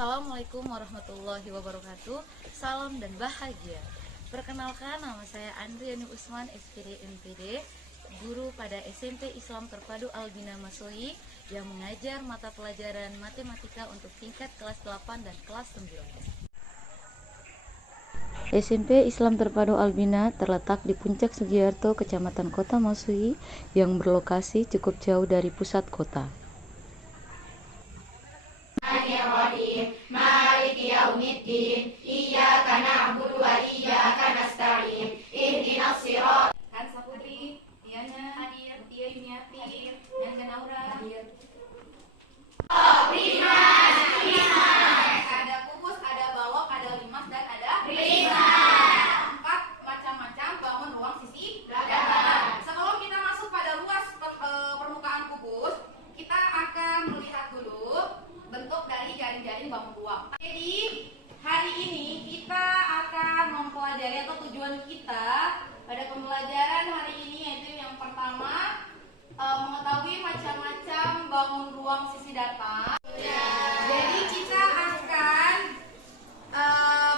Assalamualaikum warahmatullahi wabarakatuh. Salam dan bahagia. Perkenalkan, nama saya Andriani Usman, SPD MPD, guru pada SMP Islam Terpadu Albina Masohi yang mengajar mata pelajaran matematika untuk tingkat kelas 8 dan kelas 9. SMP Islam Terpadu Albina terletak di Puncak Sugiarto, Kecamatan Kota Masohi, yang berlokasi cukup jauh dari pusat kota. Maliki yaumiddin, iyyaka na'budu wa iyyaka nasta'in, ihdinas shirat. Hansa Putri, Diana hadir, Tia Yuniati, dan Janaura hadir. Primas. Ada kubus, ada balok, ada limas, dan ada Primas. 4 macam-macam bangun ruang sisi Belakang. Sebelum kita masuk pada luas permukaan kubus, kita akan melihat dulu bentuk dari jaring-jaring bangun ruang. Jadi hari ini kita akan mempelajari, atau tujuan kita pada pembelajaran hari ini yaitu yang pertama, mengetahui macam-macam bangun ruang sisi data. Jadi kita akan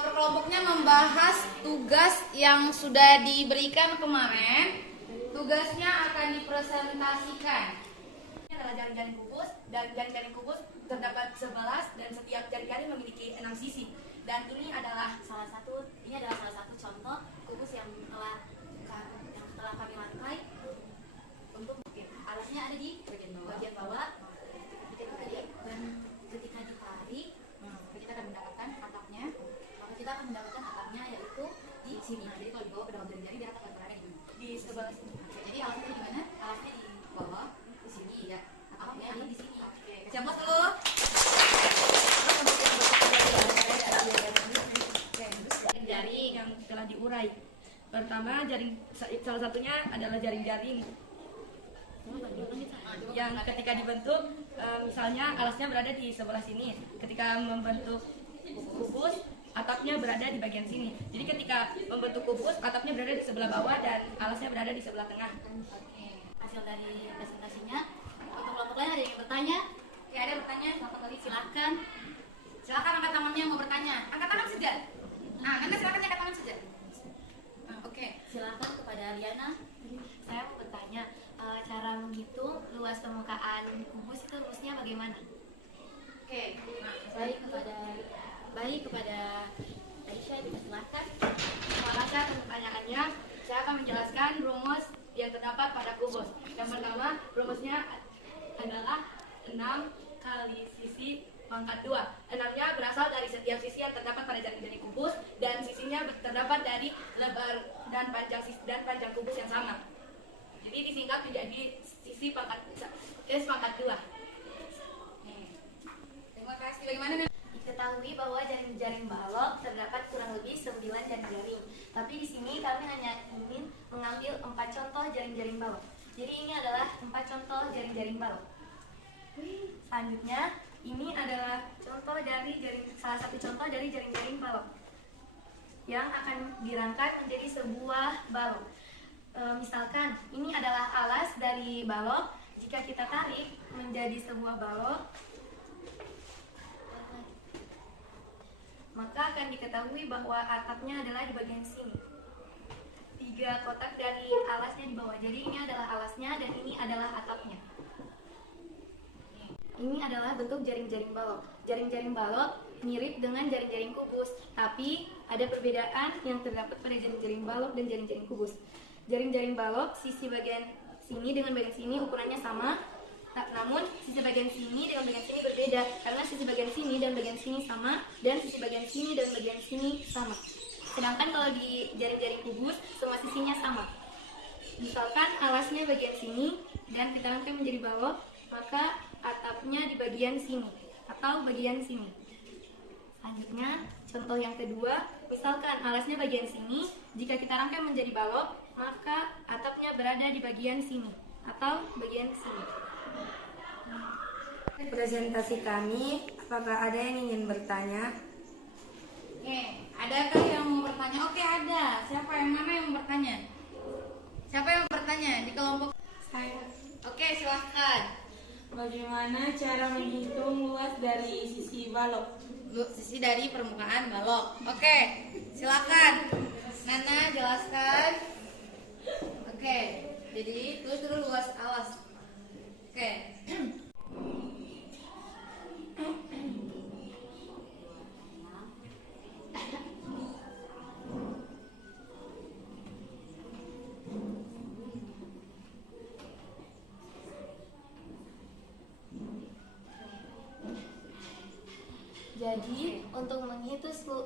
berkelompoknya membahas tugas yang sudah diberikan kemarin. Tugasnya akan dipresentasikan. Ini adalah jaring-jaring kubus, dan jaring-jaring kubus terdapat 11 dan setiap jaring-jaring memiliki 6 sisi. Dan ini adalah salah satu contoh kubus yang telah kami rangkai untuk alasnya ada di bagian bawah. Dan ketika ditarik, kita akan mendapatkan atapnya. Maka kita akan mendapatkan atapnya yaitu di sini. Jadi kalau dibawa ke dalam jari-jari dia akan berada di sebelah sini. Jadi alasnya di mana? Alasnya di bawah, di sini ya. Atapnya ada di sini. Oke, kecambas dulu. Jaring yang telah diurai. Pertama, salah satunya adalah jaring-jaring yang ketika dibentuk, misalnya alasnya berada di sebelah sini. Ketika membentuk kubus, atapnya berada di bagian sini. Jadi ketika membentuk kubus, atapnya berada di sebelah bawah dan alasnya berada di sebelah tengah. Oke, hasil dari presentasinya. Untuk kelompok lain ada yang bertanya? Oke, ada bertanya? Silakan. Silakan angkat tangannya yang mau bertanya. Angkat tangan saja. Nanti silakan angkat tangan saja. Oke. Silakan kepada Liana. Saya mau bertanya, cara menghitung luas permukaan kubus itu rumusnya bagaimana? Oke. Baik kepada Aisyah, silakan. Terima kasih atas pertanyaannya. Saya akan menjelaskan rumus yang terdapat pada kubus. Yang pertama, rumusnya adalah 6 kali sisi pangkat 2. 6-nya berasal dari setiap sisi yang terdapat pada jaring-jaring kubus, dan sisinya terdapat dari lebar dan panjang kubus yang sama. Jadi disingkat menjadi sisi pangkat S pangkat 2. Terima kasih. Bagaimana? Diketahui bahwa jaring-jaring balok terdapat kurang lebih 9 jaring-jaring. Tapi di sini kami hanya ingin mengambil 4 contoh jaring-jaring balok. Jadi ini adalah 4 contoh jaring-jaring balok. Selanjutnya, ini adalah salah satu contoh dari jaring-jaring balok yang akan dirangkai menjadi sebuah balok. Misalkan ini adalah alas dari balok. Jika kita tarik menjadi sebuah balok, maka akan diketahui bahwa atapnya adalah di bagian sini. 3 kotak dari alasnya di bawah. Jadi ini adalah alasnya dan ini adalah atapnya. Ini adalah bentuk jaring-jaring balok. Jaring-jaring balok mirip dengan jaring-jaring kubus, tapi ada perbedaan yang terdapat pada jaring-jaring balok dan jaring-jaring kubus. Jaring-jaring balok sisi bagian sini dengan bagian sini ukurannya sama, namun sisi bagian sini dengan bagian sini berbeda, karena sisi bagian sini dan bagian sini sama, dan sisi bagian sini dan bagian sini sama. Sedangkan kalau di jaring-jaring kubus semua sisinya sama. Misalkan alasnya bagian sini dan kita rangkai menjadi balok, maka atapnya di bagian sini atau bagian sini. Selanjutnya, contoh yang kedua, misalkan alasnya bagian sini, jika kita rangkai menjadi balok, maka atapnya berada di bagian sini atau bagian sini. Presentasi kami, apakah ada yang ingin bertanya? Oke, adakah yang mau bertanya? Oke, ada. Siapa yang mana yang mau bertanya? Siapa yang mau bertanya di kelompok? Saya. Oke, silahkan. Bagaimana cara menghitung luas dari sisi balok? sisi dari permukaan balok. Oke, silakan Nana jelaskan. Oke, jadi tulis dulu luas alas. Oke. Jadi, untuk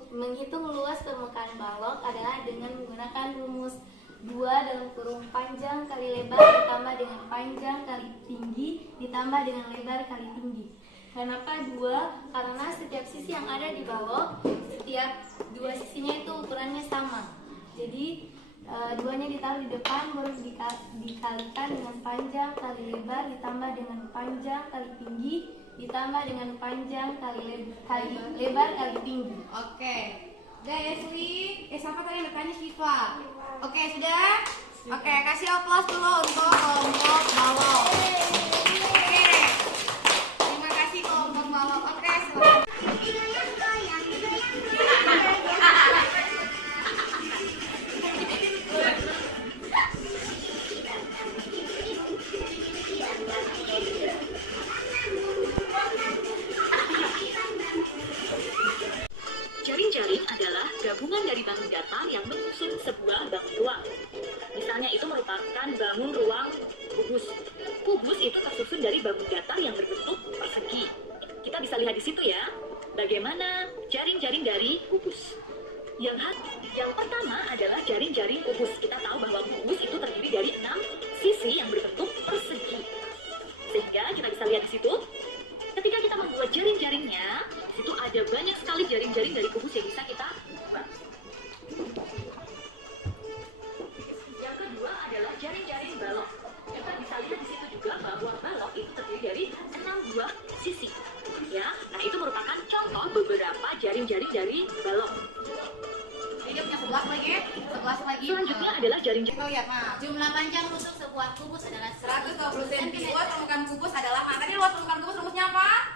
menghitung luas permukaan balok adalah dengan menggunakan rumus 2 dalam kurung panjang kali lebar ditambah dengan panjang kali tinggi ditambah dengan lebar kali tinggi. Kenapa 2? Karena setiap sisi yang ada di balok, setiap dua sisinya itu ukurannya sama. Jadi, duanya ditaruh di depan baru dikalikan dengan panjang kali lebar ditambah dengan panjang kali tinggi ditambah dengan panjang kali lebar kali tinggi. Oke. Udah ya Sri? Siapa tadi yang bertanya? Syifa. Oke, sudah? Oke, kasih aplaus dulu untuk kelompok balok. Oke. Terima kasih kelompok balok. Oke, silakan. Jaring-jaring adalah gabungan dari bangun datar yang menyusun sebuah bangun ruang. Misalnya itu merupakan bangun ruang kubus. Kubus itu tersusun dari bangun datar yang berbentuk persegi. Kita bisa lihat di situ ya, bagaimana jaring-jaring dari kubus. Yang pertama adalah jaring-jaring kubus. Kita tahu bahwa kubus itu terdiri dari 6 sisi yang berbentuk persegi. Sehingga kita bisa lihat di situ, ketika kita membuat jaring-jaringnya, itu ada banyak sekali jaring-jaring dari kubus yang bisa kita buat. Yang kedua adalah jaring-jaring balok. Kita bisa lihat di situ juga bahwa balok itu terdiri dari 6 buah sisi. Ya, nah itu merupakan contoh beberapa jaring-jaring dari balok. Ini punya 11 lagi. 11 lagi. Selanjutnya adalah jaring-jaring. Kita lihat, nah. Jumlah panjang rusuk sebuah kubus adalah 120 cm. Luas permukaan kubus adalah, tadi luas permukaan kubus rumusnya apa?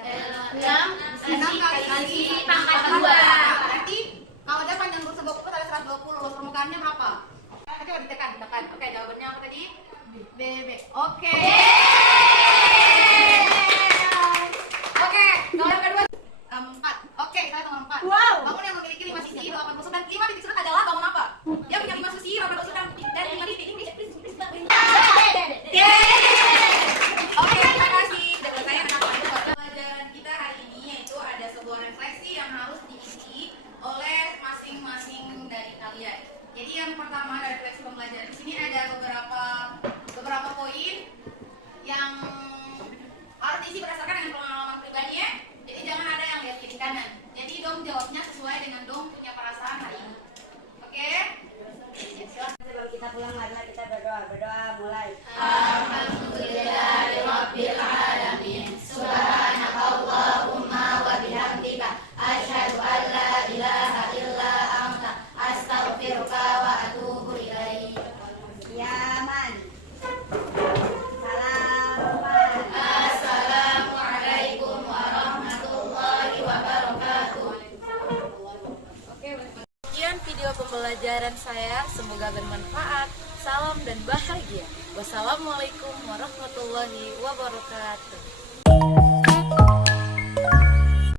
6 kali pangkat 2. Berarti kalau ada panjang sebuah kubus ada 120, luas permukaannya berapa? Coba ditekan. Oke, jawabannya apa tadi? B. Oke. Oke, nomor kedua 4. Oke, kita nomor 4. Wow. Bangun yang memiliki 5 sisi, 8 tusuk dan 5 titik sudut adalah bangun apa? Dia punya 5 sisi, 8 tusuk dan 5 titik. Oke, terima kasih. Sudah selesai anak-anak. Pelajaran kita hari ini yaitu ada sebuah refleksi yang harus diisi oleh masing-masing dari kalian. Jadi yang pertama dari refleksi pembelajaran di sini ada beberapa poin yang harus diisi berdasarkan dengan pengalaman pribadi ya. Jadi jangan ada yang lihat kiri kanan. Jadi dong jawabnya sesuai dengan dong punya perasaan hari ini. Oke? Sebelum kita pulang, marilah kita berdoa. Berdoa mulai. Alhamdulillahirabbil alamin. Subhanakallahumma wa bihamdika asyhadu an la ilaha illa anta astaghfiruka wa atubu ilaik. Yaman. Salaman. Assalamualaikum warahmatullahi wabarakatuh. Sekian video pembelajaran saya, semoga bermanfaat. Salam dan bahagia. Wassalamualaikum warahmatullahi wabarakatuh.